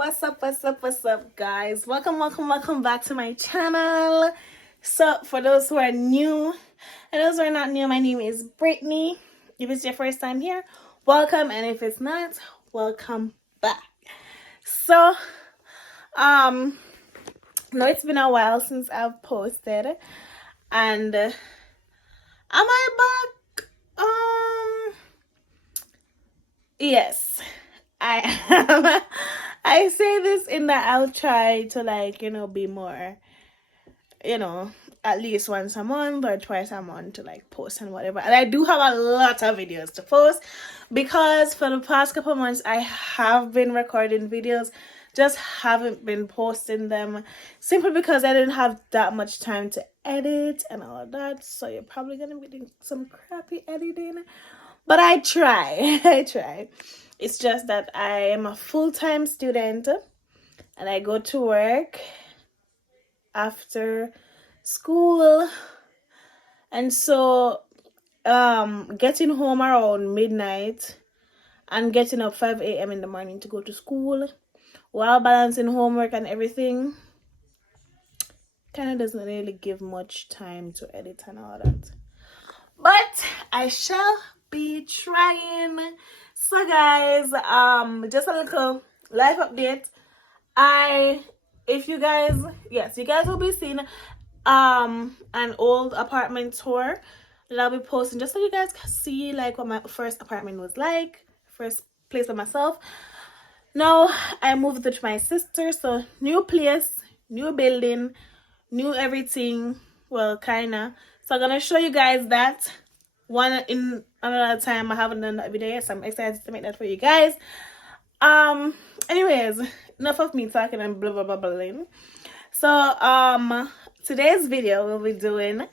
What's up, guys? Welcome back to my channel. So, for those who are new and those who are not new, my name is Brittany. If it's your first time here, welcome, and if it's not, welcome back. So, no, it's been a while since I've posted, and am I back? Yes, I am. I say this in that I'll try to be more, at least once a month or twice a month to post and whatever. And I do have a lot of videos to post because for the past couple months I have been recording videos, just haven't been posting them simply because I didn't have that much time to edit and all of that. So you're probably gonna be doing some crappy editing. But I try. I try. It's just that I am a full-time student and I go to work after school. And so getting home around midnight and getting up 5 a.m. in the morning to go to school while balancing homework and everything kind of doesn't really give much time to edit and all that. But I shall be trying. So guys, just a little life update. You guys will be seeing an old apartment tour that I'll be posting just so you guys can see what my first apartment was like, first place by myself. Now I moved with my sister, so new place, new building, new everything. Well, kinda. So I'm gonna show you guys that one in another time. I haven't done that video yet, so I'm excited to make that for you guys. Anyways, enough of me talking and blah blah blah blah. So today's video we'll be doing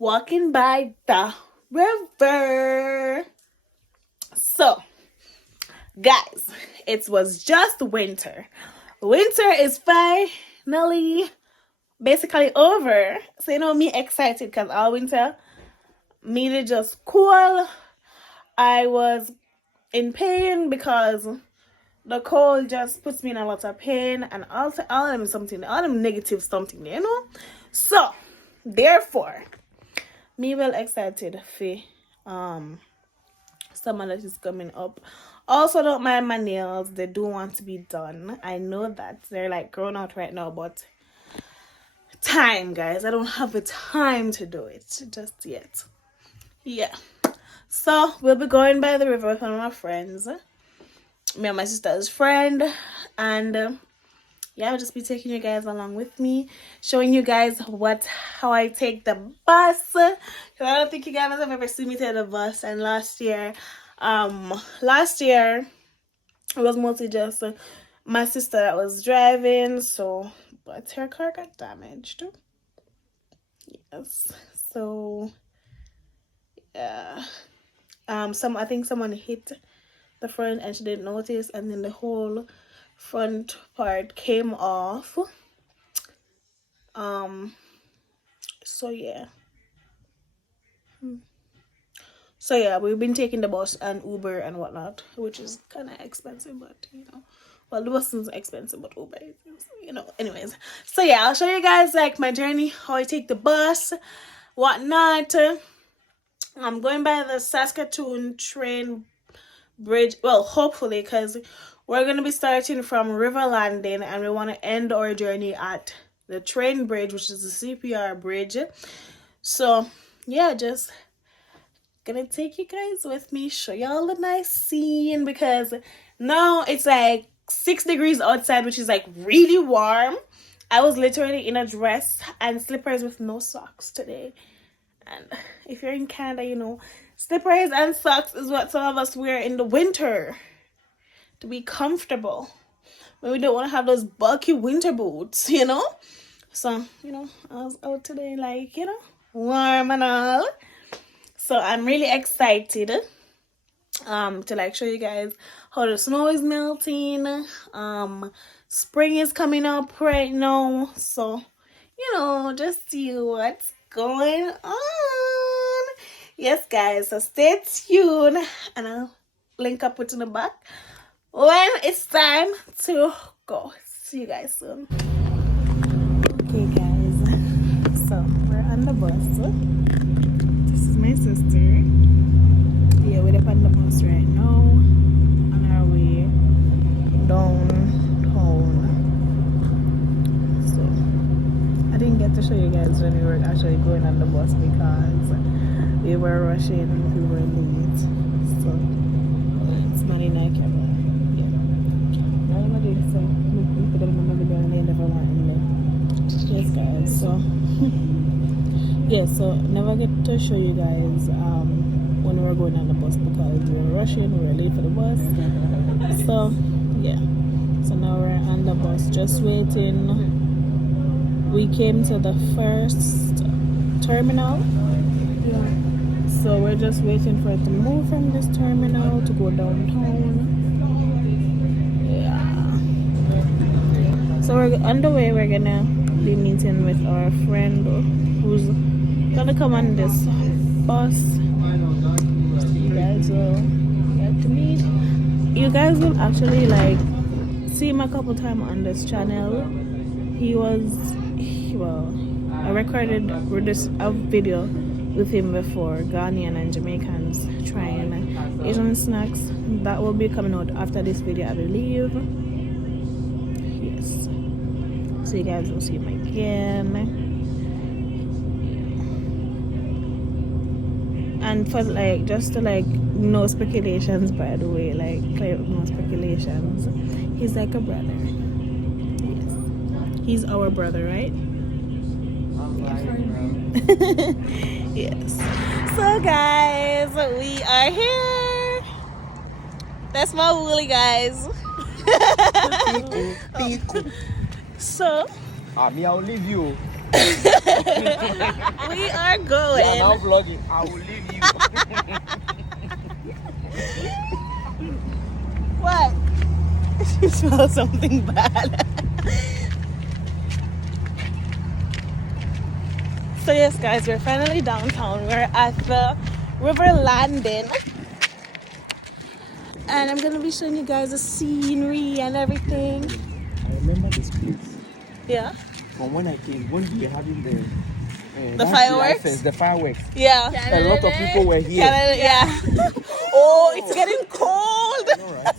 walking by the river. So guys, it was just winter. Winter is finally basically over. So me excited because all winter me to just cool. I was in pain because the cold just puts me in a lot of pain, and also all them negative something, So therefore, me well excited for summer that is coming up. Also, don't mind my nails; they do want to be done. I know that they're grown out right now, but time, guys, I don't have the time to do it just yet. Yeah, so we'll be going by the river with one of my friends, me and my sister's friend, and I'll just be taking you guys along with me, showing you guys how I take the bus, because I don't think you guys have ever seen me take the bus. And last year it was mostly just my sister that was driving, but her car got damaged. Yes, so yeah, I think someone hit the front and she didn't notice, and then the whole front part came off. So yeah, we've been taking the bus and Uber and whatnot, which is kind of expensive, but well, the bus is expensive, but Uber is, anyways. So yeah, I'll show you guys my journey, how I take the bus, whatnot. I'm going by the Saskatchewan train bridge, well, hopefully, because we're going to be starting from River Landing and we want to end our journey at the train bridge, which is the CPR bridge. So yeah, just gonna take you guys with me, show y'all the nice scene, because now it's 6 degrees outside, which is really warm. I was literally in a dress and slippers with no socks today. And if you're in Canada, slippers and socks is what some of us wear in the winter to be comfortable, when we don't want to have those bulky winter boots, So, I was out today warm and all. So I'm really excited to show you guys how the snow is melting. Spring is coming up right now, so just see what's going on. Yes guys, so stay tuned and I'll link up with in the back. when it's time to go. See you guys soon. Okay, guys. So we're on the bus. This is my sister. Yeah, we're up on the bus right now. On our way downtown. So I didn't get to show you guys when we were actually going on the bus because we were rushing, we were late. So it's not in our camera. Yeah. I'm not doing so. We put them in the video and they never want in there. Yes, guys. So yeah, so never get to show you guys when we were going on the bus because we were rushing, we were late for the bus. So yeah. So now we're on the bus, just waiting. We came to the first terminal. Yeah. So we're just waiting for it to move from this terminal to go downtown. Yeah. So we're on the way. We're gonna be meeting with our friend who's gonna come on this bus. You guys will get to meet. You guys will actually like see him a couple times on this channel. I recorded a video with him before, Ghanaian and Jamaicans trying Asian snacks. That will be coming out after this video, I believe. Yes. So you guys will see him again. And for like, just to like, no speculations, by the way, like clear up no speculations. He's like a brother. Yes. He's our brother, right? Yes. So guys, we are here. That's my woolly, guys. So I'll leave you. we are going. You are now vlogging. I will leave you. What? You smell something bad. So yes, guys, we're finally downtown. We're at the river landing. And I'm gonna be showing you guys the scenery and everything. I remember this place. Yeah. From when I came, when we were having the fireworks? The fireworks. Yeah. A lot of people were here. Yeah. Oh, it's getting cold. All right.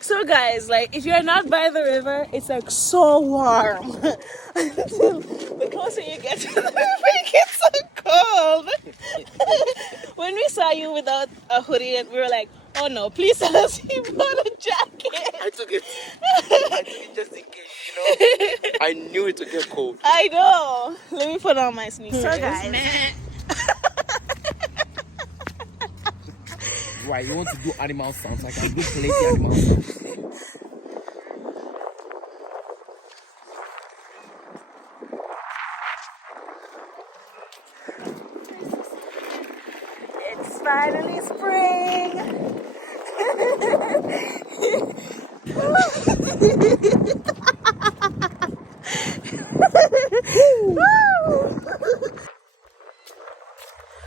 So guys, like if you're not by the river, it's like so warm. Until the closer you get to the river, it gets so cold. When we saw you without a hoodie, we were like, oh no, please tell us you bought a jacket. I took it just in case, I knew it would get cold. I know. Let me put on my sneakers. So guys. Right, you want to do animal sounds? I can do plenty animal sounds. It's finally spring.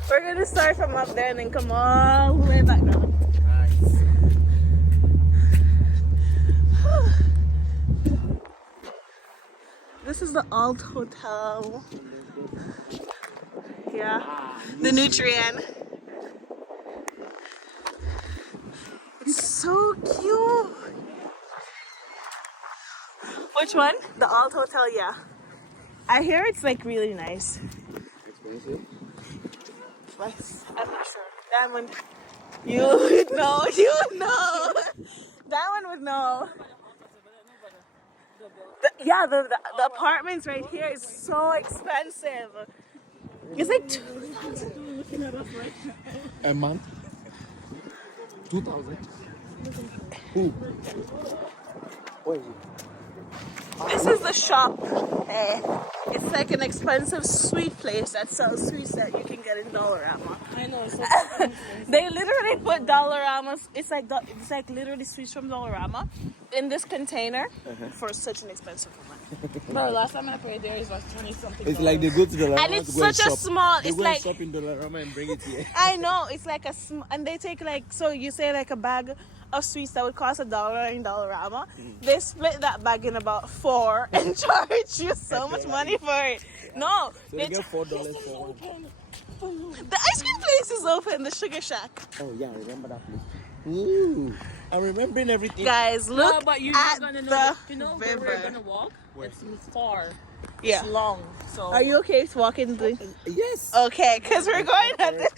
We're gonna start from up there and then come all the way back down. Nice. This is the Alt Hotel. Yeah, the Nutrient. It's so cute. Which one? The Alt Hotel, yeah. I hear it's like really nice. Expensive? But I'm not sure. That one, you would know. You would know. That one would know. The apartments right here is so expensive. It's like 2,000. A month? 2,000? Who? What is it? This is the shop. It's like an expensive sweet place that sells sweets that you can get in Dollarama. I know. It's so They literally put Dollaramas. It's like literally sweets from Dollarama in this container for such an expensive amount. Bro, last time I paid there was 20 something. It's like they go to the Dollarama And it's to go and such a shop. small. They It's go like and shop in Dollarama and bring it here. I know. It's like and they take like so you say like a bag of sweets that would cost $1 in Dollarama. They split that bag in about 4 and charge you so much money for it. No, So they get $4 for one. the ice cream place is open. The Sugar Shack. Oh yeah, I remember that place. Ooh, I'm remembering everything. Guys, look No, but you're at not gonna know. the You know where we're river. gonna walk? Where? It's far. Yeah. It's long. So. Are you okay to walk in the? Yes. Okay, because we're going at this.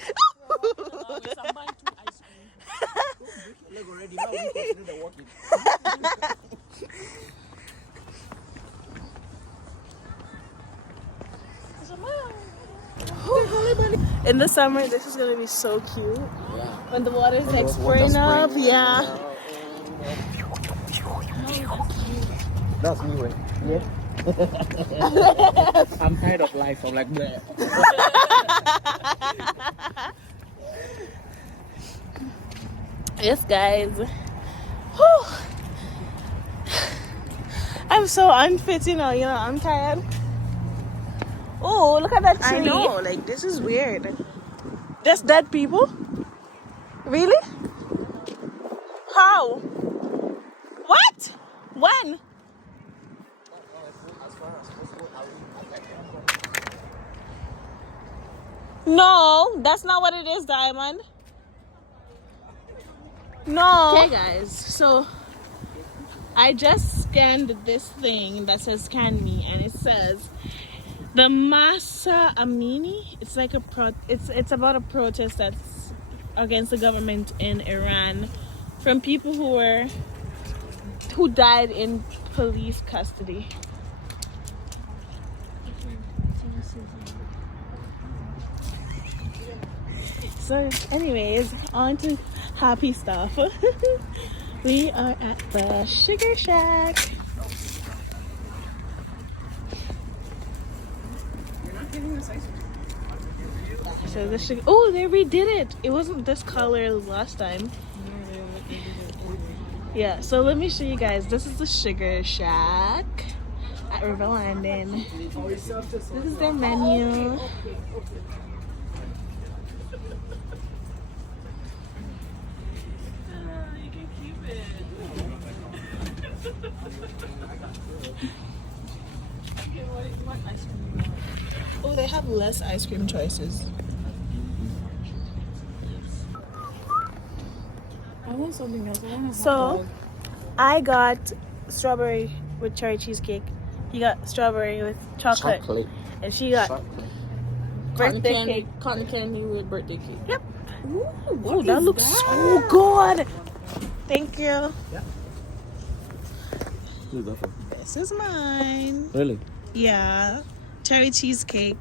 I'm buying 2 ice cream. Leg already. Now we continue the walking. In the summer, this is gonna be so cute. Yeah. When the water is When like the water spraying up, spraying. yeah. That's me, way. Yeah. I'm tired of life. I'm like, bleh. Yes, guys. Whew. I'm so unfit, I'm tired. Oh, look at that tree. I know, like, this is weird. There's dead people? Really? How? What? When? No, that's not what it is, Diamond. No. Okay, guys, so I just scanned this thing that says scan me, and it says the Masa Amini. It's like it's about a protest that's against the government in Iran from people who died in police custody. So anyways, on to happy stuff. We are at the Sugar Shack. So the sugar. Oh, they redid it. It wasn't this color last time. Yeah. So let me show you guys. This is the Sugar Shack at River Landing. This is their menu. Oh, they have less ice cream choices. I want something else. I want So, I got strawberry with cherry cheesecake. He got strawberry with chocolate. And she got birthday cake. Cotton candy with birthday cake. Yep. Ooh, That looks so good. Thank you. Who's that for? This is mine. Really? Yeah. Cherry cheesecake.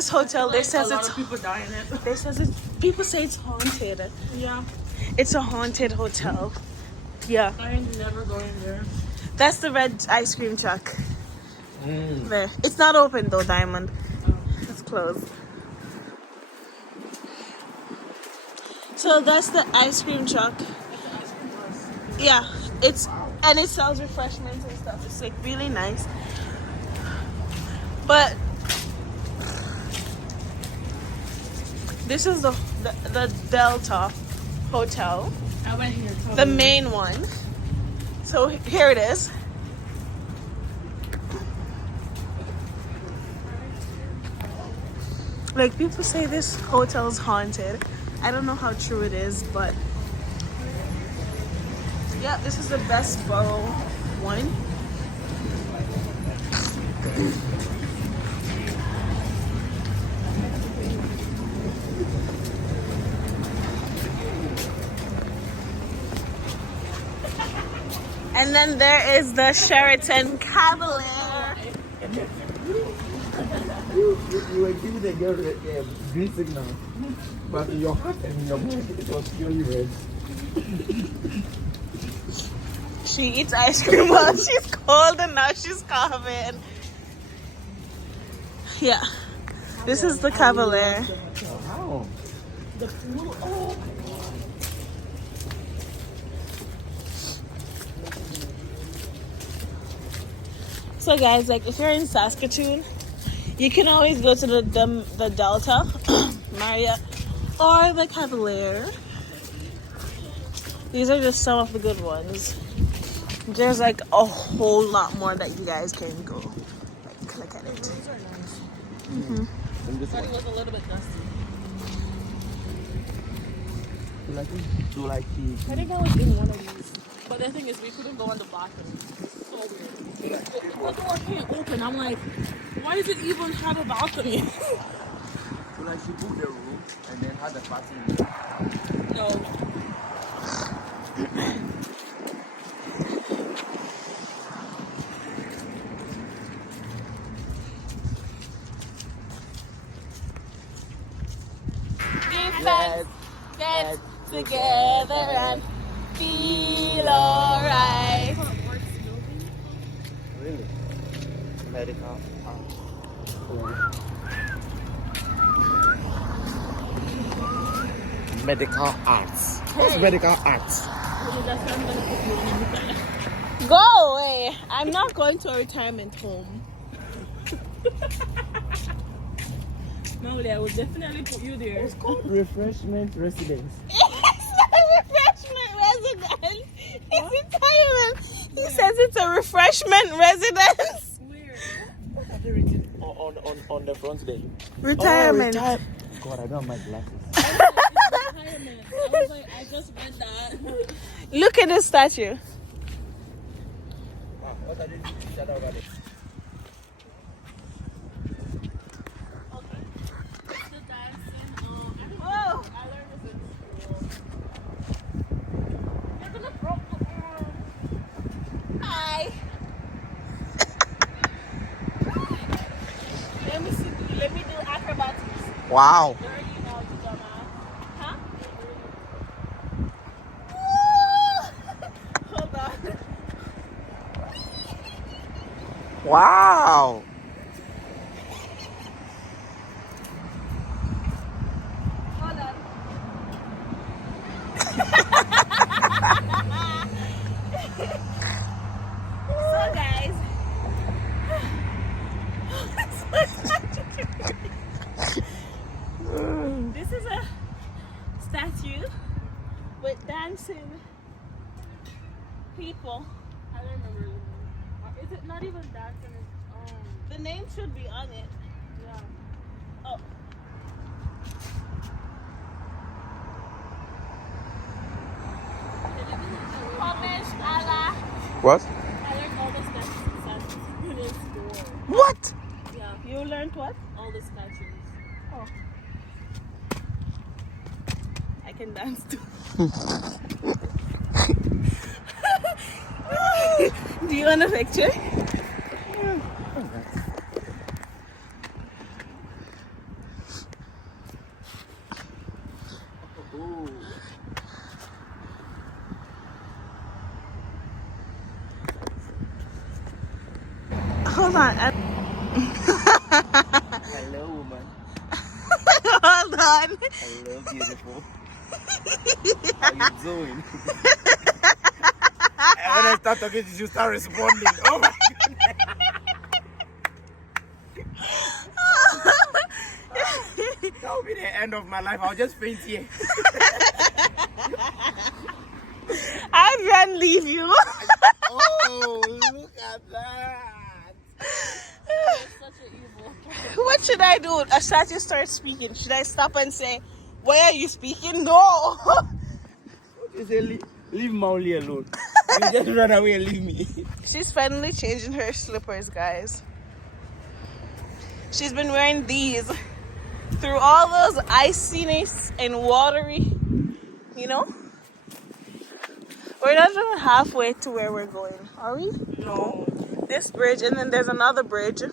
this hotel, they says a lot it's of people die in it. they says it's people say it's haunted. Yeah, It's a haunted hotel. Yeah, I ain't never going there. that's the red ice cream truck. Mm. There. It's not open though, Diamond. It's closed. So that's the ice cream truck. Yeah, it sells refreshments and stuff. It's like really nice. But this is the Delta Hotel, I went here. the main one. So here it is. Like people say this hotel is haunted. I don't know how true it is, but yeah, this is the best bow one. And then there is the Sheraton Cavalier. You were giving the girl a green signal, but in your heart and in your mind, it was purely red. She eats ice cream while she's cold and now she's coughing. Yeah, this is the Cavalier. Wow. The pool. Oh. So guys, like if you're in Saskatchewan, you can always go to the Delta Marriott or the Cavalier. These are just some of the good ones. There's like a whole lot more that you guys can go. Like look at it. Those are nice. Mm-hmm. But it was a little bit dusty. Do like I think I was in one of these. But the thing is, we couldn't go on the balcony. It's so weird. The door can't open. I'm like, why does it even have a balcony? So like she booked the room and then had the party in there. No. Let's get together and feel alright. Really? Medical medical arts. What's medical arts? Go away. I'm not going to a retirement home. No, I would definitely put you there. It's called refreshment residence. It's not a refreshment residence. It's retirement. He says it's a refreshment residence. Weird. What have they written on the front there? Retirement. Oh, God, I don't have my glasses. Retirement. I was like, I just read that. Look at the statue. Wow, what are they doing each other over there? Whoa. I learned this in school. You're gonna broke the arm. Hi. Let me do acrobatics. Wow. Dirty now, Jama. Huh? Woo! Hold on. Wow. Hold on. So guys, this is a statue with dancing people. I don't remember the name. Is it not even dancing? It's, The name should be on it. yeah. Oh. Homage Allah. What? I learned all the statues in school. What? Yeah, You learned what? all the statues. Oh. I can dance too. Do you want a picture? hold on. Hello, woman. Hold on. Hello, beautiful. How you doing? And when I start talking, you start responding. Oh my goodness. That will be the end of my life. I'll just faint here. I'd run leave you. Oh, look at that. Such an evil. What should I do? Ashati starts speaking. Should I stop and say, why are you speaking? No. You say, leave Mauli alone. You just run away and leave me. She's finally changing her slippers, guys. She's been wearing these through all those iciness and watery, you know? We're not even halfway to where we're going, are we? No. This bridge, and then there's another bridge. And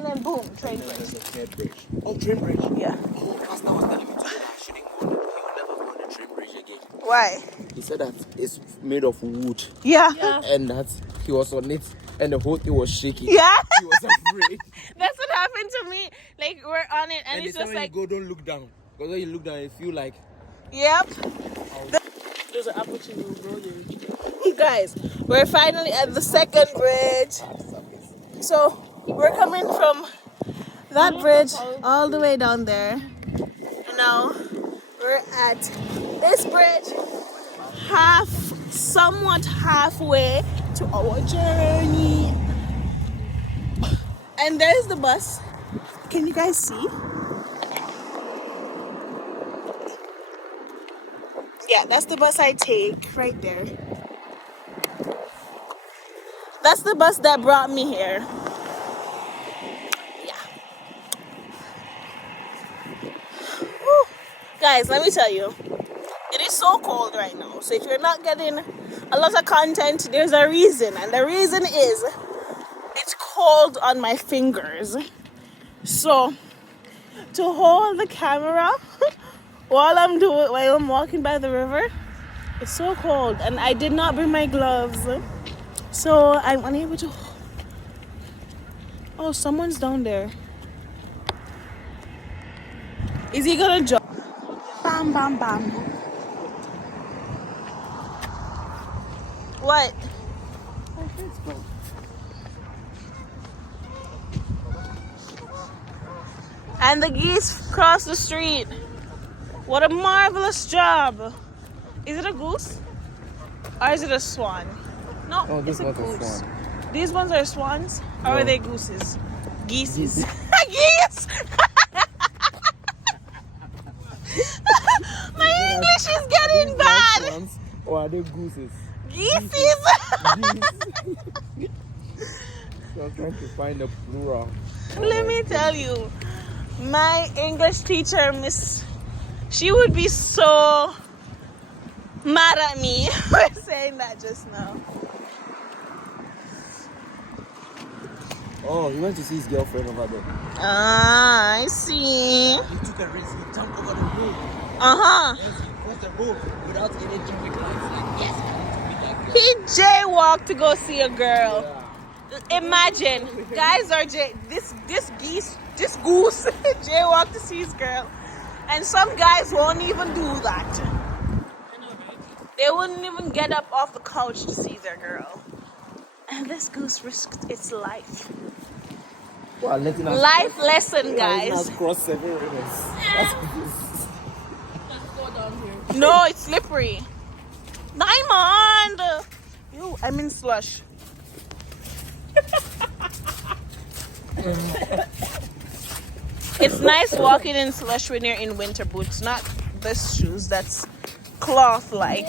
then boom, train bridge. There's a train bridge. Oh, train bridge. Yeah. Oh, Pastor was telling me today that I shouldn't go. He will never go on the train bridge again. Why? He said that it's made of wood. Yeah. And that he was on it and the whole thing was shaking. Yeah. He was afraid. That's what happened to me. Like, we're on it, and it's they just say when like, you go, don't look down. Because when you look down, you feel like... yep. There's an opportunity to go there. You guys, we're finally at the second bridge. So, we're coming from that bridge all the way down there. And now, we're at this bridge, somewhat halfway to our journey. And there's the bus. Can you guys see? Yeah, that's the bus I take right there. That's the bus that brought me here. Yeah. Whew. Guys, let me tell you, it is so cold right now. So if you're not getting a lot of content, there's a reason. And the reason is it's cold on my fingers. So to hold the camera while I'm walking by the river, it's so cold. And I did not bring my gloves. So I'm unable to. Oh, someone's down there. Is he gonna jump? Bam, bam, bam. What? And the geese cross the street. What a marvelous job. Is it a goose? Or is it a swan? No, Oh, this it's a was a goose. swan. These ones are swans? Or No. are they gooses? Geeses. Geese. Geese! My English is getting bad. Swans, or are they gooses? Geeses. So I'm trying to find a plural. Let me tell you, my English teacher, she would be so mad at me for saying that just now. Oh, he went to see his girlfriend over there. Ah, I see. He took a risk. He jumped over the road. Uh-huh. Yes, he crossed the road without any traffic lights. Like, yes, He jaywalked to go see a girl. Imagine, guys are this goose jaywalked to see his girl, and some guys won't even do that. They wouldn't even get up off the couch to see their girl. And this goose risked its life. well, letting us, Life lesson, letting guys. us cross 7 rivers. That's Let's go down here. No, it's slippery. Diamond! Ew, I'm in slush. It's nice walking in slush when you're in winter boots, not this shoes that's cloth like.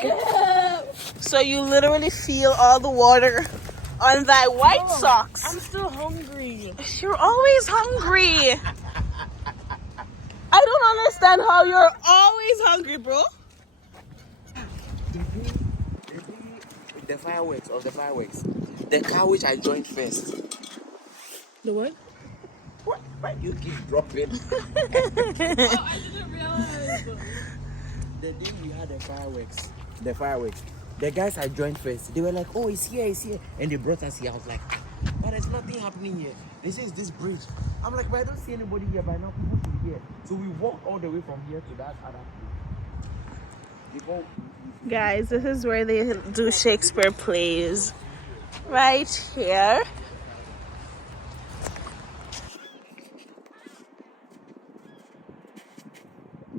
So you literally feel all the water on thy white socks. I'm still hungry. You're always hungry. I don't understand how you're always hungry, bro. the fireworks. The car which I joined first. The what? Why you keep dropping? Oh, I didn't realize. The day we had the fireworks, the guys I joined first, they were like, oh, it's here, and they brought us here. I was like, what there's nothing happening here. They say it's this bridge. I'm like, but I don't see anybody here. By now, people should be here. So we walked all the way from here to that other place. Guys, this is where they do Shakespeare plays. Right here.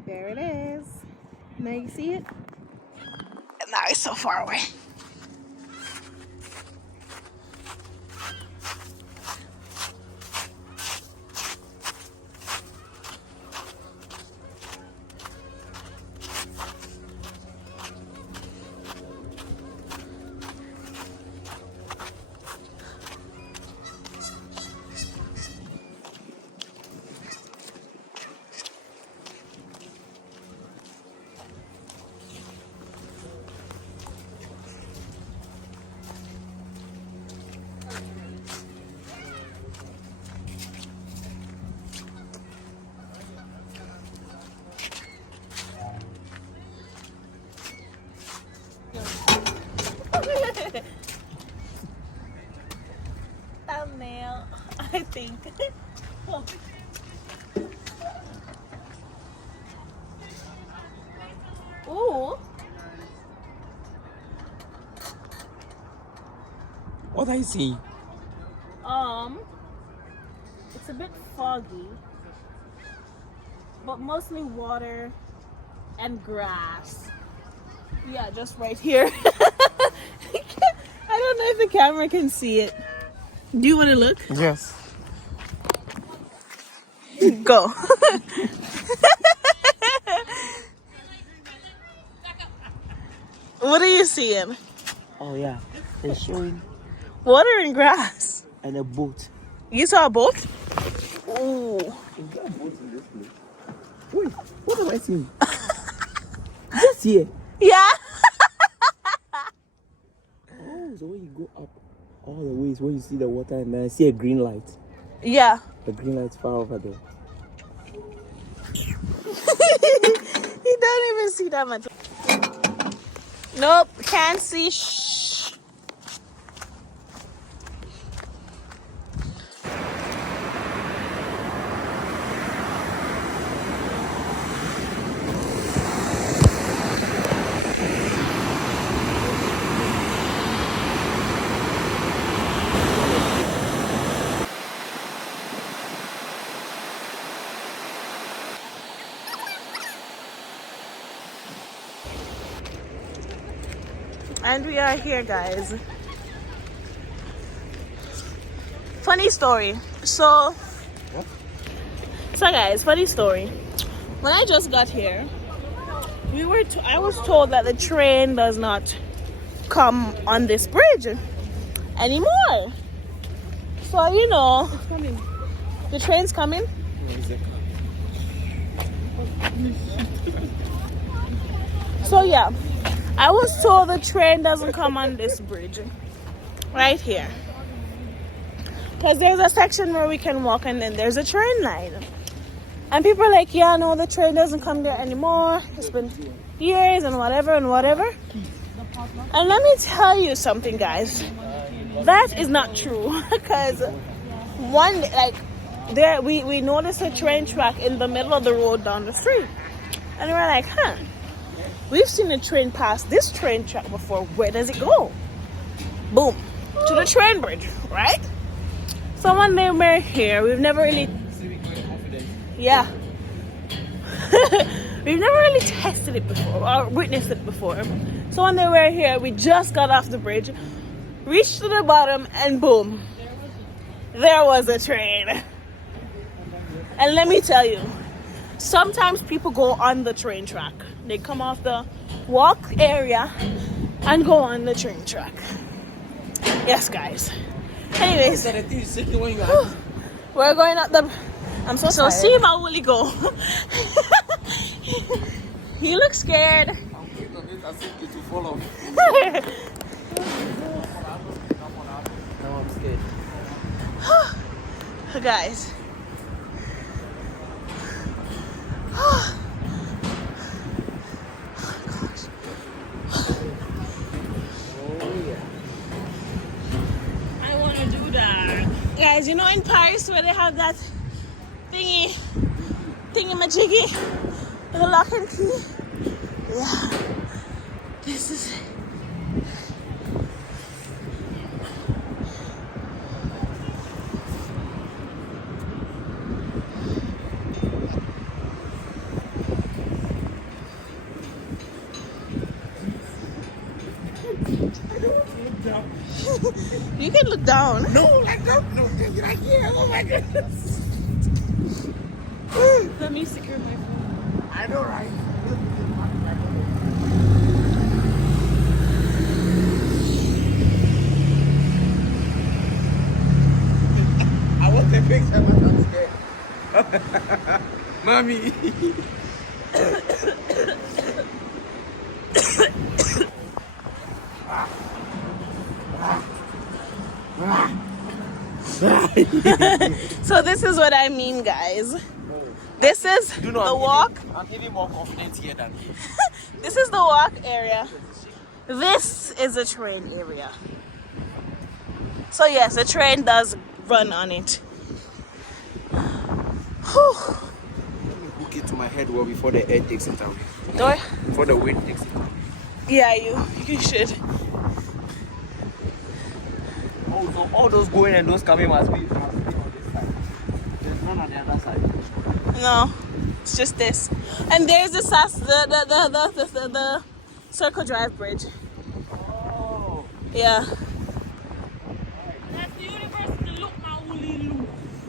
There it is. Now you see it? Now it's so far away. Thumbnail, I think. Ooh. What I see? It's a bit foggy, but mostly water and grass. Yeah, just right here. I don't know if the camera can see it. Do you want to look? Yes. Go. What are you seeing? Oh yeah, they're showing Water and grass. and a boat. You saw a boat? Ooh. Is there a boat in this place? Wait, what am I seeing? Just here. Yeah. Oh, so when you go up all the ways, when you see the water and then I see a green light. Yeah. The green light's far over there. You don't even see that much. Nope, can't see. Shh. And we are here, guys. Funny story. So guys, funny story. When I just got here, I was told that the train does not come on this bridge anymore. So you know, It's coming. the train's coming. So yeah, I was told the train doesn't come on this bridge right here, because there's a section where we can walk and then there's a train line, and people are like, yeah, no, the train doesn't come there anymore, it's been years and whatever. And let me tell you something, guys, that is not true. Because one day, like, there we noticed a train track in the middle of the road down the street, and we're like, we've seen a train pass this train track before. Where does it go? Boom. To the train bridge, right? So one day we're here. We've never really... Yeah. We've never really tested it before or witnessed it before. So one day we're here. We just got off the bridge, reached to the bottom, and boom. There was a train. And let me tell you, sometimes people go on the train track. They come off the walk area and go on the train track. Yes, guys. Anyways, we're going up the... I'm so tired. See my Willie go. He looks scared. I'm scared. Guys. I want to do that. You know in Paris where they have that thingy majiggy with a lock and key? Yeah. This is it. You can look down. No, like don't look. Like yeah. Oh my goodness. Let me secure my phone. I know, right? I want the picture, but I'm scared. Mommy. So this is what I mean, guys. This is the walk. I'm even more confident here than here. This is the walk area. This is a train area. So yes, a train does run on it. Whew. Let me hook it to my head well before the air takes it away. Door? Before the wind takes it away. Yeah, you should. Oh, so all those going and those coming must be on this side. There's none on the other side. No, it's just this. And there's the Circle Drive Bridge. Oh. Yeah. That's the university. Look, my Ulu.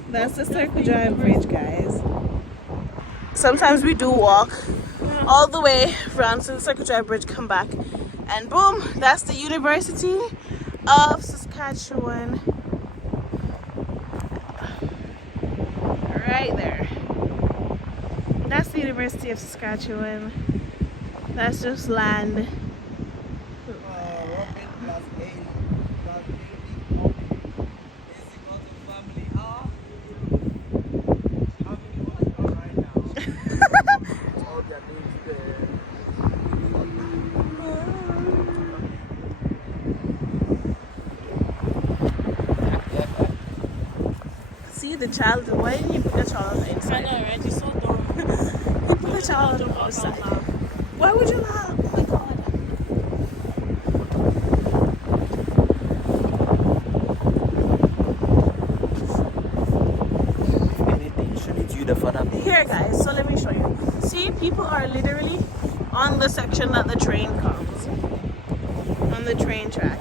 That's the Circle Drive Bridge, guys. Sometimes we do walk all the way around to the Circle Drive Bridge, come back, and boom, that's the University of Saskatchewan. Right there. That's the University of Saskatchewan. That's just land. See the child. Why didn't you put the child on the I inside? know, right? You're so dumb. You put the child on the outside. Why would you laugh? Oh my god. Here, guys, so let me show you. See, people are literally on the section that the train comes. On the train track.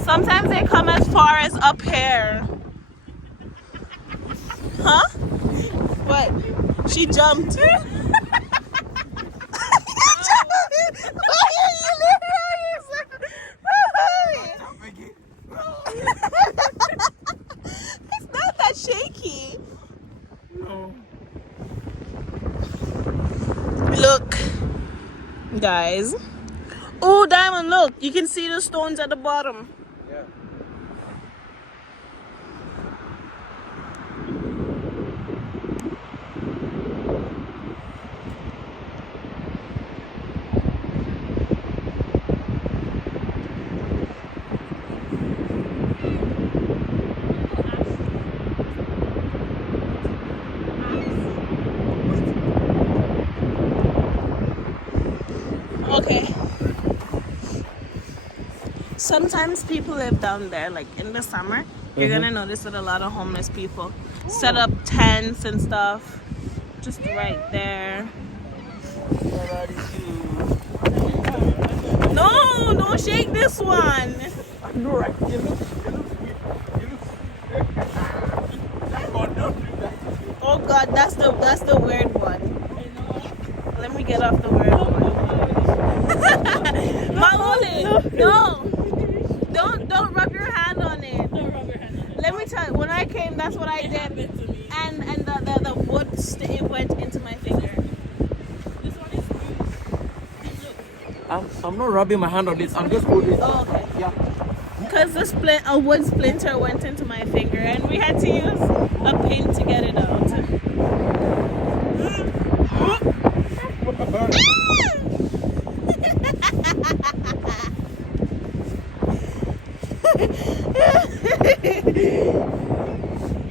Sometimes they come as far as up here. Huh? What? She jumped. Why are you hilarious? It's not that shaky. No. Look, guys. Oh, Diamond, look. You can see the stones at the bottom. Yeah. Okay. Sometimes people live down there, like in the summer. You're gonna notice that a lot of homeless people set up tents and stuff just right there. No, don't shake this one. I know, right? You look Oh God, that's the weird one. Let me get off the weird one. Mauli, no. Don't rub your hand on it. Don't rub your hand on it. Let me tell you, when I came, that's what I It did. happened to me. And the wood it went into my finger. This one is look. I'm not rubbing my hand on this. I'm just holding it. Oh, okay. Yeah. Because a wood splinter went into my finger, and we had to use a pin to get it out.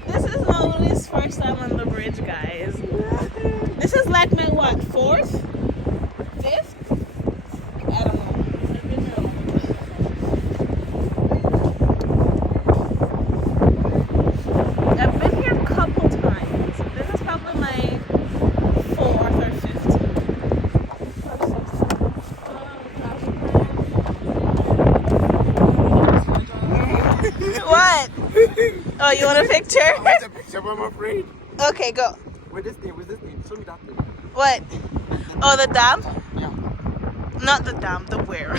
This is Mauli's first time on the bridge, guys. This is like my what, 4th? 5th? I don't know. I've been here a couple times. This is probably my 4th or 5th. What? Oh, you want a picture? I want a picture, but I'm afraid. Okay, go. With this thing. Show me that thing. What? Oh, the dam? Yeah. Not the dam, the where.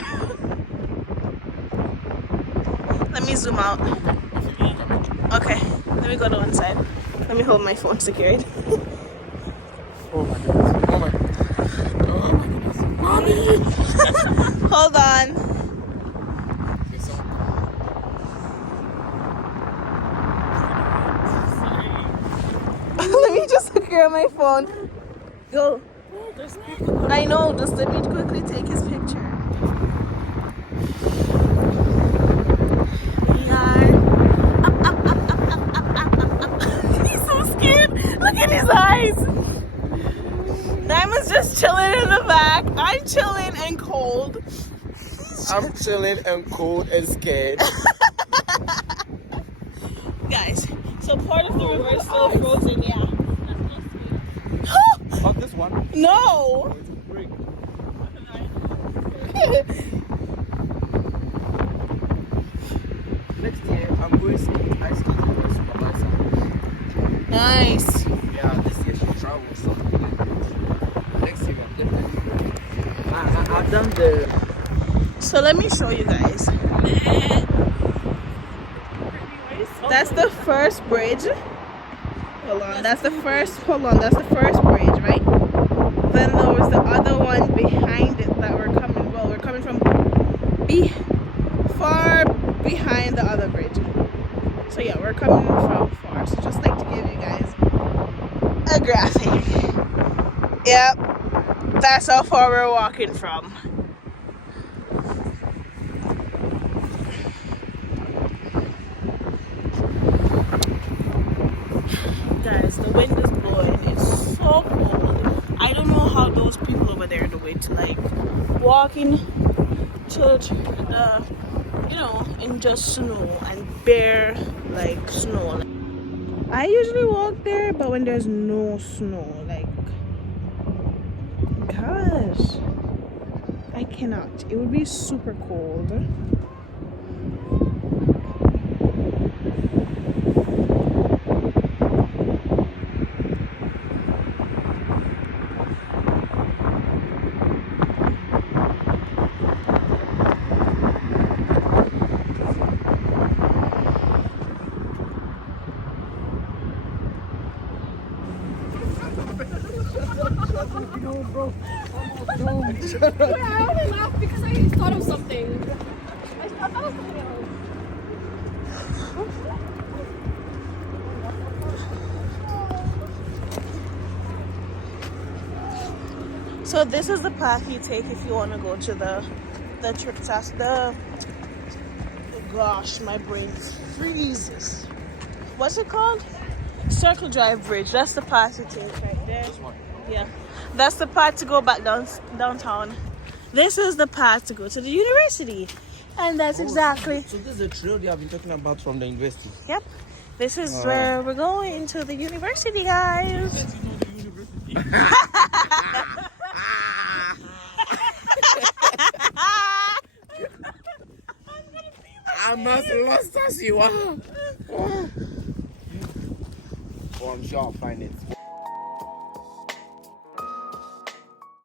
Let me zoom out. Okay, let me go to one side. Let me hold my phone secured. Oh my goodness. Oh my goodness. Oh my goodness. Mommy! Hold on. Let me just secure my phone. Go. I know, just let me quickly take his picture. We are He's so scared. Look at his eyes. Diamond's just chilling in the back. I'm chilling and cold. I'm chilling and cold and scared. Guys, so part of the river is still frozen, yeah. Oh, this one? No! It's a break. Next year, I'm going to ice skating with a supervisor. Nice. Yeah, this year she travels. So next year, I'm definitely. I've done the. So let me show you guys. That's the first bridge. Hold on, that's the first bridge, right? Then there was the other one behind it that we're coming from far behind the other bridge. So yeah, we're coming from far. So just like to give you guys a graphic. Yep, that's how far we're walking from. Guys, the wind is blowing. It's so cold. I don't know how those people over there do it. Like walking to the, in just snow and bare like snow. I usually walk there, but when there's no snow, like, gosh, I cannot. It would be super cold. I only laughed because I thought of something. I thought of something else. So this is the path you take if you want to go to the trip test. Gosh, my brain freezes. What's it called? Circle Drive Bridge. That's the path you take right there. This one. Yeah, that's the path to go back downtown. This is the path to go to the university, and that's exactly. So this is the trail they have been talking about from the university. Yep, this is where we're going to the university, guys. I'm as lost as you are. Oh, I'm sure I'll find it.